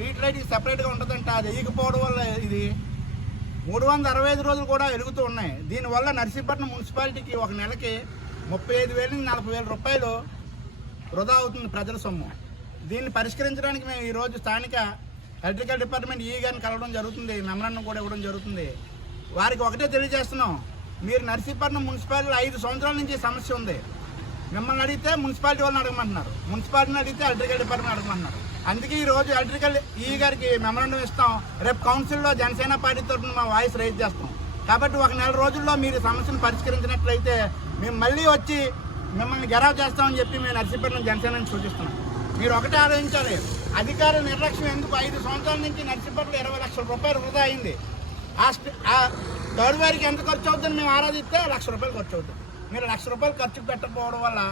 Street లైట్కి సెపరేట్గా ఉంటుందంట. అది వేయకపోవడం వల్ల ఇది 365 రోజులు కూడా వెలుగుతూ ఉన్నాయి. దీనివల్ల నర్సీపట్నం మున్సిపాలిటీకి ఒక నెలకి 35,000 నుంచి 40,000 రూపాయలు వృధా అవుతుంది ప్రజల సొమ్ము. దీన్ని పరిష్కరించడానికి మేము ఈరోజు స్థానిక ఎలక్ట్రికల్ డిపార్ట్మెంట్ గారిని కలవడం జరుగుతుంది, మెమరాండం కూడా ఇవ్వడం జరుగుతుంది. వారికి ఒకటే తెలియజేస్తున్నాం, మీరు నర్సీపట్నం మున్సిపాలిటీలో 5 సంవత్సరాల నుంచి సమస్య ఉంది. మిమ్మల్ని అడిగితే మున్సిపాలిటీ వాళ్ళని అడగమంటున్నారు, మున్సిపాలిటీని అడిగితే ఎలక్ట్రికల్ డిపార్ట్మెంట్ అడగమంటున్నారు. అందుకే ఈరోజు ఎలక్ట్రికల్ గారికి మెమరాండం ఇస్తాం. రేపు కౌన్సిల్లో జనసేన పార్టీ తరఫున మా వాయిస్ రైజ్ చేస్తాం. కాబట్టి ఒక నెల రోజుల్లో మీరు సమస్యను పరిష్కరించినట్లయితే మేము మళ్ళీ వచ్చి మిమ్మల్ని గెరావ్ చేస్తామని చెప్పి మేము నర్సీపట్నం జనసేనని సూచిస్తున్నాం. మీరు ఒకటే ఆలోచించాలి, అధికారుల నిర్లక్ష్యం ఎందుకు? 5 సంవత్సరాల నుంచి నర్సీపట్నం 20 లక్షల రూపాయలు వృధా అయింది. ఆ థర్డ్ వారికి ఎంత ఖర్చు అవుతుందని మేము ఆరాధిస్తే 1 లక్ష రూపాయలు ఖర్చు అవుతుంది. మీరు 1 లక్ష రూపాయలు ఖర్చు పెట్టకపోవడం వల్ల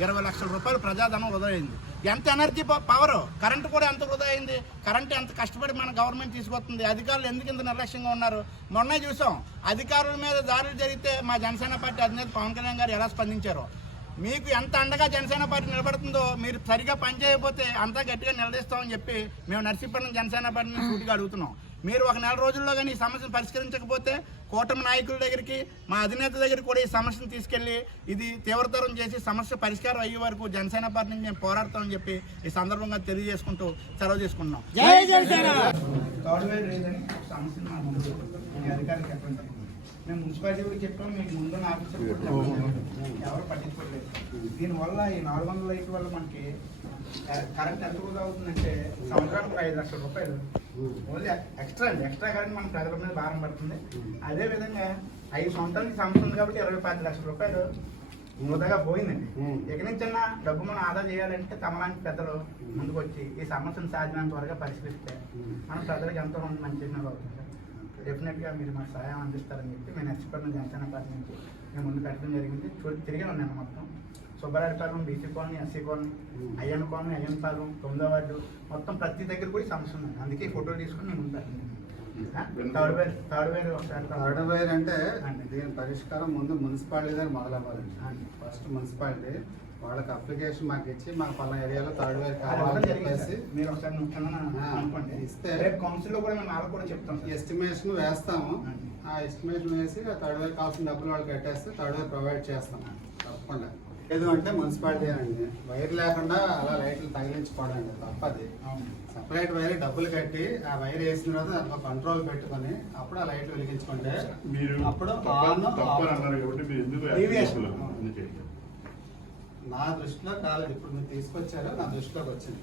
20 లక్షల రూపాయలు ప్రజాధనం వృధా అయింది. ఎంత ఎనర్జీ పవర్, కరెంటు కూడా ఎంత వృధా అయింది. కరెంటు ఎంత కష్టపడి మన గవర్నమెంట్ తీసుకొస్తుంది. అధికారులు ఎందుకు ఇంత నిర్లక్ష్యంగా ఉన్నారు? మొన్నే చూసాం, అధికారుల మీద దాడులు జరిగితే మా జనసేన పార్టీ అధినేత పవన్ కళ్యాణ్ గారు ఎలా స్పందించారో. మీకు ఎంత అండగా జనసేన పార్టీ నిలబడుతుందో మీరు సరిగా పనిచేయకపోతే అంతా గట్టిగా నిలదీస్తామని చెప్పి మేము నర్సీపట్నం జనసేన పార్టీని సూటిగా అడుగుతున్నాం. మీరు ఒక నెల రోజుల్లో కానీ ఈ సమస్యను పరిష్కరించకపోతే కూటమి నాయకుల దగ్గరికి, మా అధినేత దగ్గరికి కూడా ఈ సమస్యను తీసుకెళ్లి ఇది తీవ్రతరం చేసి సమస్య పరిష్కారం అయ్యే వరకు జనసేన పార్టీ నుంచి మేము పోరాడతామని చెప్పి ఈ సందర్భంగా తెలియజేసుకుంటూ సెలవు చేసుకుంటున్నాం. జై జనసేన. మేము మున్సిపాలిటీ కూడా చెప్పాము, మీకు ముందు ఆఫీసర్ ఎవరు పట్టించుకోలేదు. దీనివల్ల ఈ 400 లైట్ల వల్ల మనకి కరెంట్ ఎంత వృధా అవుతుందంటే సంవత్సరానికి 5 లక్షల రూపాయలు ఓన్లీ ఎక్స్ట్రా కరెంట్ మన ప్రజల మీద భారం పడుతుంది. అదేవిధంగా 5 సంవత్సరాలకి సమస్య ఉంది కాబట్టి 25 లక్షల రూపాయలు వృధాగా పోయిందండి. ఇక నుంచి డబ్బు మనం ఆదా చేయాలంటే తమలాంటి పెద్దలు ముందుకు వచ్చి ఈ సమస్యను సాధ్యమైనంత త్వరగా పరిష్కరిస్తే మన ప్రజలకు ఎంతో మంది మంచి చేసినట్లు అవుతుంది. డెఫినెట్గా మీరు మాకు సహాయం అందిస్తారని చెప్పి మేము నర్సీపట్నం జనసేన పార్టీ నుంచి మేము ముందు పెట్టడం జరిగింది. తిరిగి ఉన్నాను మొత్తం Subbareddipalem, BC colony, SC colony, Ayyan colony, Ayyanpalem, 9వ వార్డు మొత్తం ప్రతి దగ్గర కూడా సమస్య ఉంది. అందుకే ఫోటోలు తీసుకుని మేము ముందు పెట్టండి. థర్డ్ వైర్ అంటే దీని పరిష్కారం ముందు మున్సిపాలిటీ దగ్గర మొదలవ్వాలండి. ఫస్ట్ మున్సిపాలిటీ వాళ్ళకి అప్లికేషన్ మాకు ఇచ్చి మాకు పలానా ఏరియాలో థర్డ్ వైర్ కావాలని చెప్పేసి మీరు ఒకసారి ఇస్తే కౌన్సిల్లో కూడా మేము వాళ్ళకు కూడా చెప్తాం. ఎస్టిమేషన్ వేస్తాము. ఆ ఎస్టిమేషన్ వేసి థర్డ్ వైర్ కావాల్సిన డబ్బులు వాళ్ళు కట్టేస్తే థర్డ్ వైర్ ప్రొవైడ్ చేస్తాము తప్పకుండా. లేదు అంటే మున్సిపాలిటీ అండి వైర్ లేకుండా అలా లైట్లు తగిలించుకోవడం తప్పది. సపరేట్ వైర్ డబ్బులు కట్టి ఆ వైర్ వేసిన తర్వాత దాంట్లో కంట్రోల్ పెట్టుకొని అప్పుడు ఆ లైట్లు వెలిగించుకుంటే అప్పుడు నా దృష్టిలో కాలేదు. ఇప్పుడు మీరు తీసుకొచ్చారో నా దృష్టిలోకి వచ్చింది.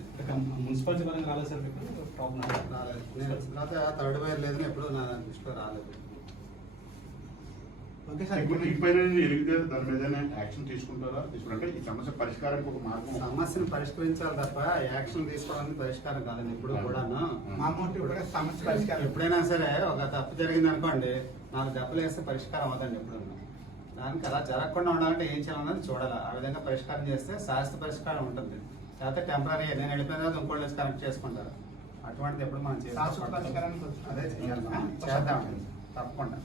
మున్సిపాలిటీ పరంగా రాలేదు సార్, మీకు ప్రాబ్లం రాలేదు. నేను థర్డ్ వైర్ లేదని ఎప్పుడు నా దృష్టిలో రాలేదు. దాని మీద యాక్షన్ తీసుకుంటారా? తీసుకుంటే ఈ సమస్య పరిష్కారానికి ఒక మార్గం, సమస్యను పరిష్కరించాలి తప్ప యాక్షన్ తీసుకోవడానికి పరిష్కారం కాదండి. ఇప్పుడు కూడాను సమస్య పరిష్కారం ఎప్పుడైనా సరే ఒక తప్పు జరిగింది అనుకోండి, 4 దెబ్బలు వేస్తే పరిష్కారం అవుతుంది. ఎప్పుడన్నా దానికి అలా జరగకుండా ఉండాలంటే ఏం చేయాలన్నది చూడాలి. ఆ విధంగా పరిష్కారం చేస్తే శాశ్వత పరిష్కారం ఉంటుంది. లేకపోతే టెంపరీ నేను వెళ్ళిపోయిన తర్వాత ఇంకోళ్ళు కనెక్ట్ చేసుకుంటారు. అటువంటిది ఎప్పుడు మనం చేస్తాం. అదే చేద్దాం తప్పకుండా.